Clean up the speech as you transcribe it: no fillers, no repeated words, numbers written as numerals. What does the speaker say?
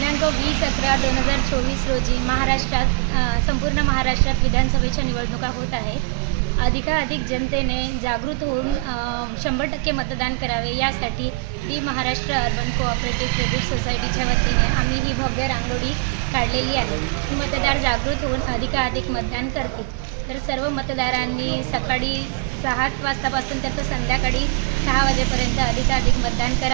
दिनांक 20/11/2024 रोजी संपूर्ण महाराष्ट्रात विधानसभेच्या निवडणुका होत आहेत। अधिकाधिक जनतेने जागृत होऊन 100% मतदान करावे यासाठी ही महाराष्ट्र अर्बन कोऑपरेटिव्ह क्रेडिट सोसायटीच्या वतीने आम्ही ही भव्य रांगोळी काढलेली आहे। मतदार जागृत होऊन अधिकाधिक मतदान करतील। तर सर्व मतदारांनी सकाळी 6 वाजतापासून तर संध्याकाळी 6 वाजेपर्यंत अधिकाधिक मतदान करा।